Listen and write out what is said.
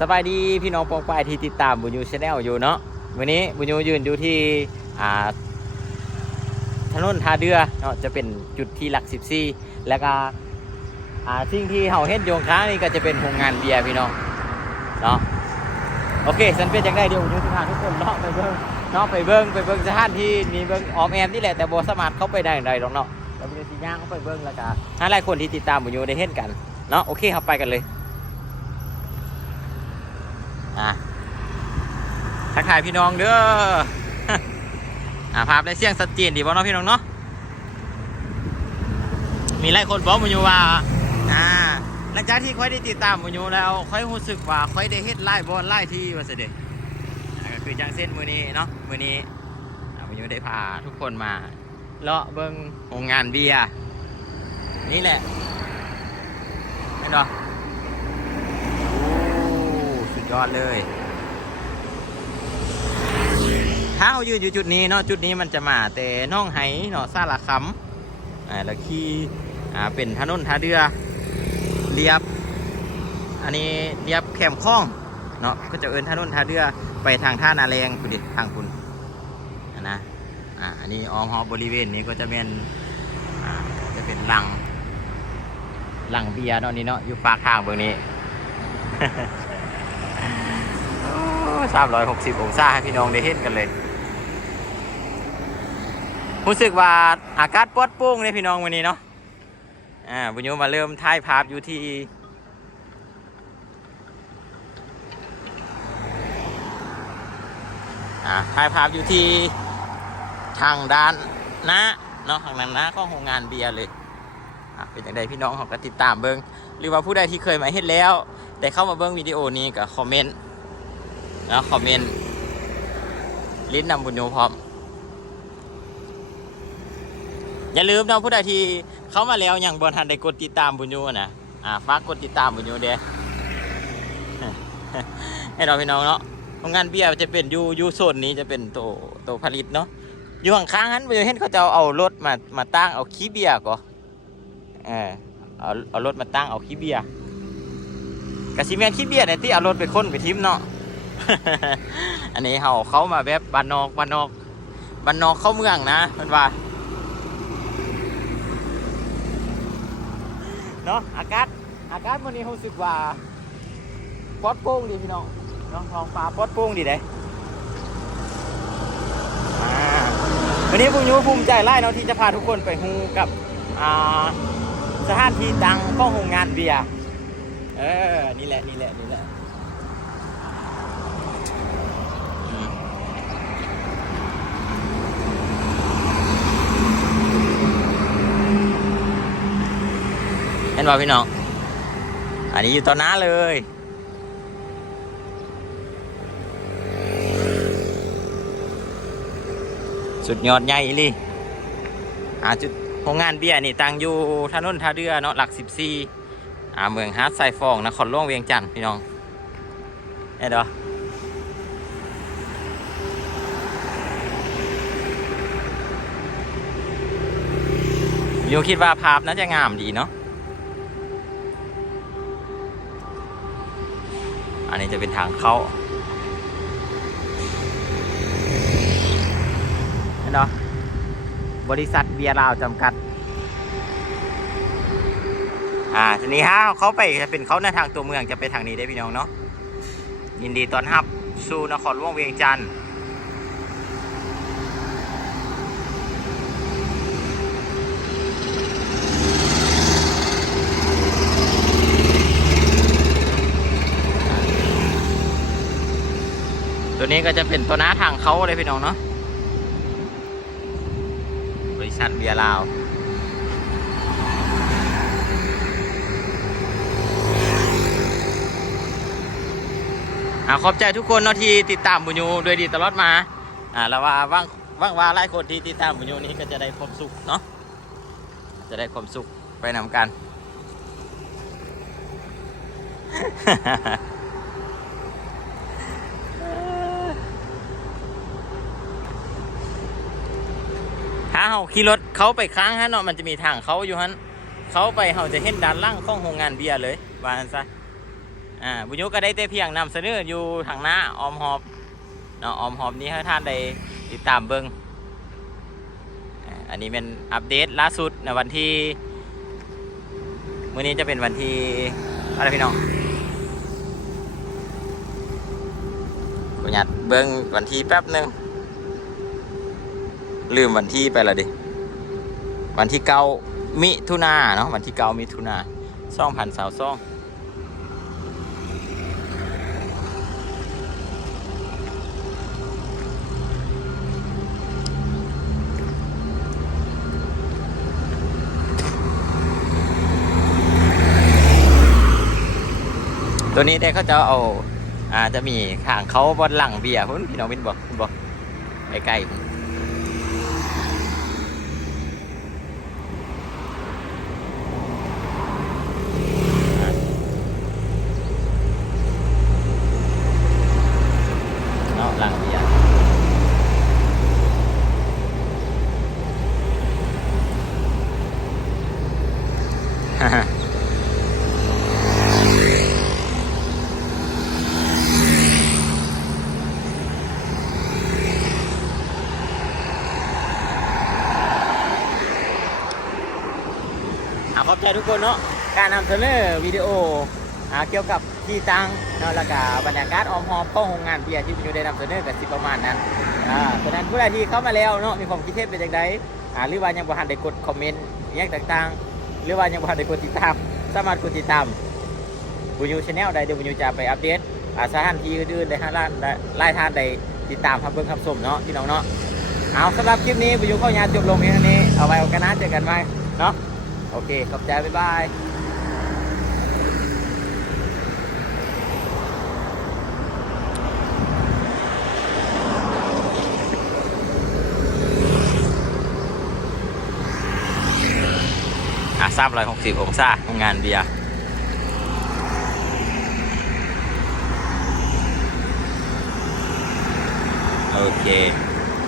สบายดีพี่น้องปองปายที่ติดตามบุญยูชาแนลอยู่เนาะวันนี้บุญยูยืนอยู่ที่อ่าถนนท่าเรือเนาะจะเป็นจุดที่หลัก14แล้วก็อ่าสิ่งที่เฮาเห็นโยงค้างนี่ก็จะเป็นโรงงานเบียร์พี่น้องเนาะโอเคสันเป็นจังได้เดี๋ยวบุญยูจะพาทุกคนเนาะไปเบิ่งเนาะไปเบิ่งไปเบิ่งสถานที่มีเบิ่งออมแอมนี่แหละแต่บสามารถเข้าไปได้ใดหรอกเนาะแล้วบุญยูสิย่างเข้าไปเบิ่งแล้วก็หาหลายคนที่ติดตามบุญยูได้เห็นกันเนาะโอเคครับไปกันเลย อะทักทายพี่น้องเด้ออ่าภาพได้เสียงสัดเจนดีบ่เนาะพี่น้องเนาะมีหลายคนบอกมาอยู่ว่าอ่าหลังจากที่ค่อยได้ติดตามมาอยู่แล้วค่อยรู้สึกว่าค่อยได้เฮ็ดไล่บอลไล่ที่ว่าสิเดะอ่าก็คือจังเส้นมือนี้เนาะมือนี้มาอยู่ได้พาทุกคนมาเลาะเบิ่งโรงงานเบียร์นี่แหละเห็นบ่โอ้สุด ยอดเลย ถ้าเรายืนอยู่จุดนี้เนาะจุดนี้มันจะมาแต่น้องไหเนาะซาลาคำอ่าแล้วขี่อ่าเป็นถนนท่าเรือเรียบ อันนี้เรียบแคมคล้องเนาะก็จะเอินถนนท่าเรือไปทางท่านาแรงคุณดิทางคุณนะอ่าอันนี้ออมฮอบบริเวณนี้ก็จะเป็นอ่าจะเป็นหลังหลังเบียร์เนาะนี่เนาะอยู่ปากทางเบื้องนี้ สามร้อยหกสิบองศาให้พี่น้องได้เห็นกันเลยรู้สึกว่าอากาศปลอดโปร่งเลยพี่น้องวันนี้เนาะอ่าบุญโยมาเริ่มถ่ายภาพอยู่ที่อ่าถ่ายภาพอยู่ที่ทางด้านหน้าเนาะทางด้านหน้าของโรงงานเบียร์เลยอะเป็นอย่างไรพี่น้องเขาก็ติดตามเบิ้งหรือว่าผู้ใดที่เคยมาเห็นแล้ว แต่เข้ามาเบิ้งวิดีโอนี้ก็คอมเมนต์ แล้วคอมเมนต์ลิ้นนำบุญโยพร้อม อย่าลืมนะผู้ใดที่เข้ามาแล้วยังบนทันได้กดติดตามบุญโยนะอ่าฝากกดติดตามบุญโยเด้ให้เราพี่น้องเนาะโรงงานเบียร์จะเป็นยูยูโซนนี้จะเป็นโตโตผลิตเนาะอยู่ข้างๆนั้นบุญโยเห็นเขาจะเอารถมามาตั้งเอาขี้เบียร์ก็เออเอาเอารถมาตั้งเอาขี้เบียร์กะซิเมนขี้เบียร์เนี่ยที่เอารถไปค้นไปทิมเนาะ อันนี้เขาเขามาแบบบ้านนอกบ้านนอกบ้านนอกเข้าเมืองนะเพื่อนว่าเนาะอากาศอากาศวันนี้รู้สึกว่าปลอดโปร่งดีพี่น้องเนาะท้องฟ้าปลอดโปร่งดีเด้วันนี้ผมยูภูมิใจไล่เนาะที่จะพาทุกคนไปฮูกับอ่าสถานที่ดังของโรงงานเบียร์เออนี่แหละนี่แหละนี่แหละอืมเห็น ป่ะพี่น้อง อันนี้อยู่ต่อหน้าเลย สุดยอดใหญ่อีหลีอาจุดโรงงานเบียร์นี่ตั้งอยู่ถนนท่าเรือเนาะหลัก14อ่าเมืองฮาร์ดไซฟองนครหลวงเวียงจันทน์พี่น้องเห็นเด้อโยคิดว่าภาพน่าจะงามดีเนาะ อันนี้จะเป็นทางเข้าเห็นเนาะบริษัทเบียร์ลาวจำกัด อ่าทีนี้ฮะเขาไปจะเป็นเขาในทางตัวเมืองจะไปทางนี้ได้พี่น้องเนาะยินดีตอนรับสู่นครหลวงเวียงจันทร์ นี้ก็จะเป็นตัวหน้าทางเขาเลยพี่น้องเนาะบริษัทเบียร์ลาวอาขอบใจทุกคนเนาะที่ติดตามบุญยูโดวยดีตลอดมา อ่าแล้วว่าว่างว่างว่าหลายคนที่ติดตามบุญยูนี้ก็จะได้ความสุขเนาะ จะได้ความสุขไปนำกัน ถ้าเขาขี่รถเขาไปค้างฮะเนาะมันจะมีทางเขาอยู่ฮันเขาไปเขาจะเห็นด้านล่างของโรงงานเบียร์เลยว่าอันซะอ่าบุญยุก็ได้แต่เพียงนำเสนออยู่ทางหน้าออมหอบเนาะออมหอบนี้ให้ท่านได้ติดตามเบิ่งอ่าอันนี้เป็นอัปเดตล่าสุดในวันที่มื้อนี้จะเป็นวันที่อะไรพี่น้องบุญยัดเบิ่งวันที่แป๊บหนึ่ง ลืมวันที่ไปและดิ วันที่เก้ามิถุนาเนาะวันที่เก้ามิถุนาสองพันสาวสองตัวนี้ได้เขาจะเอาอ่าจะมีข้างเขาบนหลังเบียร์พุ่นพี่น้องมินบอกคุณบอกใกล้ๆพุ่นเนาะหลังเบียร์ ฮ่าฮ่า อ่าขอบใจทุกคนเนาะการนำเสนอวิดีโอเกี่ยวกับที่ตั้งเนาะแล้วก็บรรยากาศออมหอมของโรงงานเบียร์ที่อยู่ได้นำเสนอกันสิประมาณนั้นอ่าฉะนั้นผู้ใดที่เข้ามาแล้วเนาะมีความคิดเห็นเป็นอย่างไรอ่าหรือว่ายังบ่ทันได้กดคอมเมนต์อหย่างต่างๆ หรือว่ายังบ่ทันได้กดติดตามสามารถกดติดตามบุญยูชาแนลได้เดี๋ยวบุญยูจะไปอัปเดตอาสถานที่อื่นๆในห้างร้านไล่ทานได้ติดตามทำเบิ่งคำสมเนาะพี่น้องเนาะเอาสำหรับคลิปนี้บุญยูเข้ายาจบลงเพียงเท่านี้เอาไว้โอกาสหน้าเจอกันไหมเนาะ โอเค ขอบใจ บ๊ายบายอะทราบร้อยหกสิบองศาของงานเบียร์โอเค